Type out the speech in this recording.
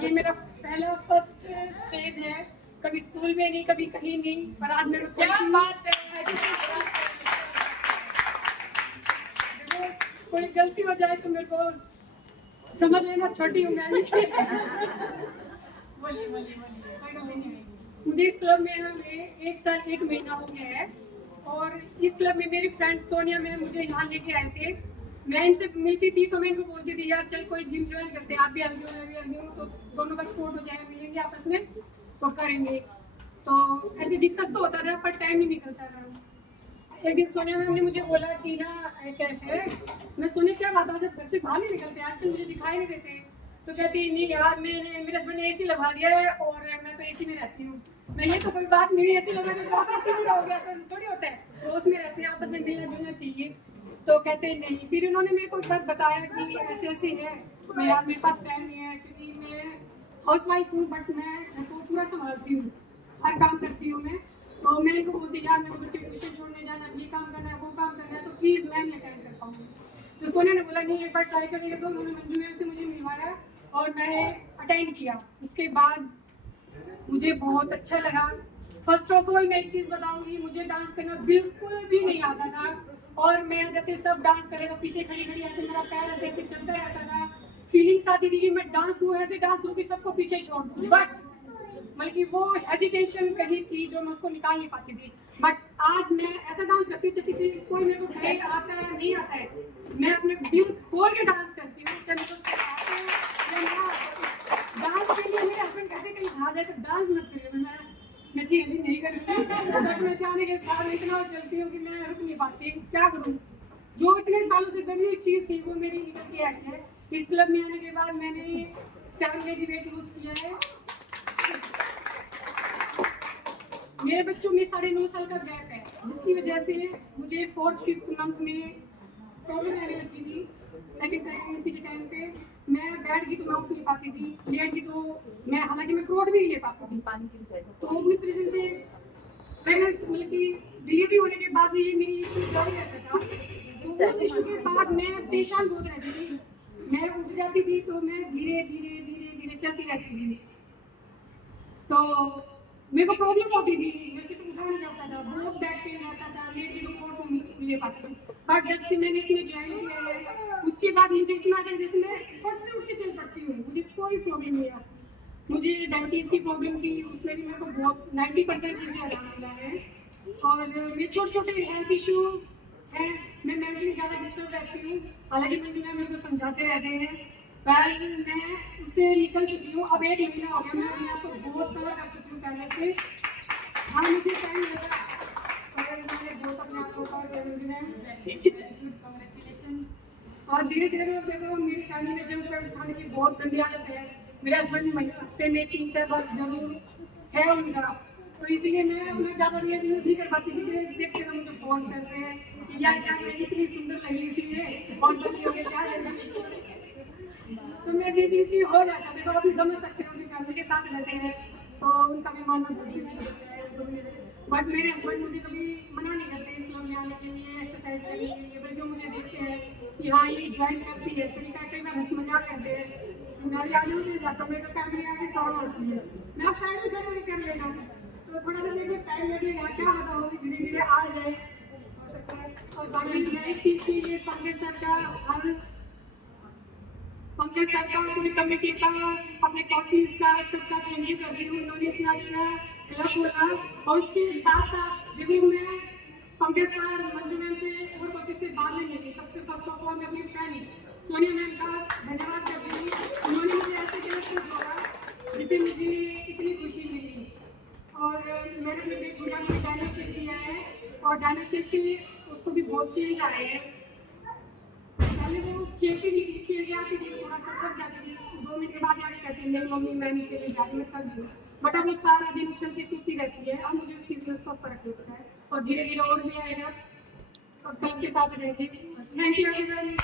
ये मेरा पहला फर्स्ट स्टेज है, कभी स्कूल में नहीं, कभी कहीं नहीं, पर आज मेरे को क्या बात है, कोई गलती हो जाए तो मेरे को समझ लेना, छोटी हूँ मैं। मुझे इस क्लब में ना 1 साल 1 महीना हो गया है, और इस क्लब में मेरी फ्रेंड सोनिया मैम मुझे यहाँ लेके आए थे। मैं इनसे मिलती थी तो मैं इनको बोलती थी यार चल कोई जिम ज्वाइन करते हैं, आप भी हेल्दी हो मैं भी हेल्दी हूँ, तो दोनों का सपोर्ट हो जाएगा, मिलेंगे आपस में तो करेंगे। तो ऐसे डिस्कस तो होता रहा पर टाइम नहीं निकलता रहा। एक दिन सोनिया मैम ने मुझे बोला कि ना कैसे, मैं सोनिया क्या बात है, जब घर से बाहर नहीं निकलते आजकल, मुझे दिखाई नहीं देते। तो कहती नहीं यार मैंने मेरे हस्बैंड ने एसी लगा दिया है और मैं तो एसी में रहती हूँ। मैं ये तो कोई बात नहीं, एसी लगा के तो आप एसी में रहोगे, ऐसा थोड़ी होता है, रोज में रहते हैं, आपस में मिलना जुलना चाहिए। तो कहते नहीं, फिर उन्होंने मेरे को सब बताया कि ऐसे ऐसे है, मैं यार मेरे पास टाइम नहीं है क्योंकि मैं हाउस वाइफ हूँ, बट मैं घर को पूरा संभालती हूँ, हर काम करती हूँ मैं। तो मैं इनको बोलती यार मेरे बच्चे ट्यूशन छोड़ने जाना, ये काम करना है वो काम करना है, तो प्लीज़ मैम मैं अटेंड कर पाऊँगी। तो सोनिया ने बोला नहीं एक बार ट्राई करेंगे, तो उन्होंने मंजू मैम से मुझे मिलवाया और मैंने अटेंड किया। उसके बाद मुझे बहुत अच्छा लगा। फर्स्ट ऑफ ऑल मैं एक चीज़ बताऊंगी, मुझे डांस करना बिल्कुल भी नहीं आता था, और मैं जैसे सब डांस करेगा पीछे खड़ी खड़ी ऐसे मेरा पैर ऐसे ऐसे चलता रहता था। फीलिंग्स आती थी कि मैं डांस करूँ, ऐसे डांस करूँ कि सबको पीछे छोड़ दूँ, बट मतलब वो हेजिटेशन कहीं थी जो मैं उसको निकाल नहीं पाती थी। बट आज मैं ऐसा डांस करती हूँ चाहे किसी कोई मेरे को कहे आता है नहीं आता है, मैं अपने दिल खोल के डांस करती हूँ, चाहे मेरे को आता है या ना आता है। डांस के लिए मेरे हस्बैंड कहते कहीं भाग जाए तो डांस मत करिए, मैं ठीक है नहीं करूँगी, बट मैं जाने के बाद इतना चलती हूँ कि मैं रुक नहीं पाती, क्या करूँ। जो इतने सालों से बनी हुई चीज़ थी वो मेरी निकल के आई है। इस क्लब में आने के बाद मैंने 7 kg वेट लूज किया है। मेरे बच्चों में 9.5 साल का गैप है, जिसकी वजह से मुझे 4th 5th मंथ में प्रॉब्लम आने लगी थी। सेकेंड प्रेगनेंसी के टाइम पे मैं बैठ गई तो मैं उठ नहीं पाती थी, लेट गई तो मैं, हालांकि मैं प्रोड भी नहीं ले पाती थी। तो उस रीजन से प्रेगनेंसी मतलब कि डिलीवरी होने के बाद भी ये मेरी इशू जारी रहता था। तो उस इशू के बाद मैं परेशान बहुत रहती थी, मैं उठ जाती थी तो मैं धीरे धीरे धीरे धीरे चलती रहती थी। तो मेरे को प्रॉब्लम होती थी, मेरे से उठा नहीं जाता था, बहुत बैक पेन रहता था, लेट भी तो कोर्ट में ले पाती थी। बट जब से मैंने इसमें ज्वाइन किया है उसके बाद मुझे इतना है जैसे मैं फट से उठ के चल पड़ती हूँ, मुझे कोई प्रॉब्लम नहीं है। मुझे डायबिटीज़ की प्रॉब्लम थी, उसमें भी मेरे को बहुत 90% मुझे आराम मिला है। और मेरे छोटे छोटे हेल्थ इशू हैं, मैं मेंटली ज़्यादा डिस्टर्ब रहती हूँ, हालांकि मंजू मैम मेरे को समझाते रहते हैं। वेल मैं उससे निकल चुकी हूँ, अब 1 महीना हो गया, मैं अपने आप को बहुत कवर कर चुकी हूँ पहले से। हाँ मुझे टाइम लगा और मैंने बहुत अपने आप को कवर कर मंजू मैम, कांग्रेचुलेशन। और धीरे धीरे देखो मेरी फैमिली में जंक फूड खाने की बहुत गंदी आदत है, मेरे हस्बैंड हफ्ते में 3-4 बार जरूर है उनका, तो इसीलिए मैं उन्हें ज़्यादा रिएक्ट यूज़ नहीं कर पाती क्योंकि देखते ना मुझे फोर्स करते हैं कि यार क्या करें इतनी सुंदर लगी इसीलिए और बच्ची हो गई क्या करें। तो मैं बीच बीच में हो जाता, देखो अभी समझ सकते हो कि फैमिली के साथ रहते हैं तो उनका भी मानना जरूरी है। बट मेरे हस्बैंड मुझे कभी मना नहीं करते इस क्लब में आने के लिए, एक्सरसाइज करने के लिए, बल्कि मुझे देखते हैं कि हाँ ये ज्वाइन करती है, तो कई बार हंस मजाक करते हैं, मैं भी आ जाऊँगी जाता, मेरे को फैमिली आके सॉल्व होती है, मैं आप साइड में खड़े होकर कर लेना। तो थोड़ा सा देखिए टाइम लगेगा, क्या बताओ धीरे धीरे आ जाए हो सकता है। और बाकी मैं इस चीज़ के लिए पंकज सर का पंकज सर का पूरी कमेटी का अपने कोचिंग का सबका थैंक यू करती हूँ, उन्होंने इतना अच्छा क्लब खोला। और उसके साथ साथ देखिए मैं पंकज सर मंजू मैम से और कोचिंग से बात नहीं मिली, सबसे फर्स्ट ऑफ ऑल मैं अपनी फ्रेंड सोनिया मैम का धन्यवाद करती हूँ, उन्होंने मुझे ऐसे कैरेक्टर जोड़ा जिससे मुझे इतनी खुशी मिली। और मैंने अपने बेटी गुड़िया को डायनाशिप दिया है और डायनाशिप से उसको भी बहुत चेंज आए हैं। पहले वो खेलती नहीं थी, खेल के आती थी थोड़ा सा थक जाती थी, 2 मिनट के बाद आके कहती नहीं मम्मी मैं नहीं खेलने जा रही, मैं थक गई। बट अब वो सारा दिन उछलती कूदती रहती है, अब मुझे उस चीज़ में उसका फर्क लगता है और धीरे धीरे और भी आएगा और कल के साथ रहेंगे। Thank you everyone.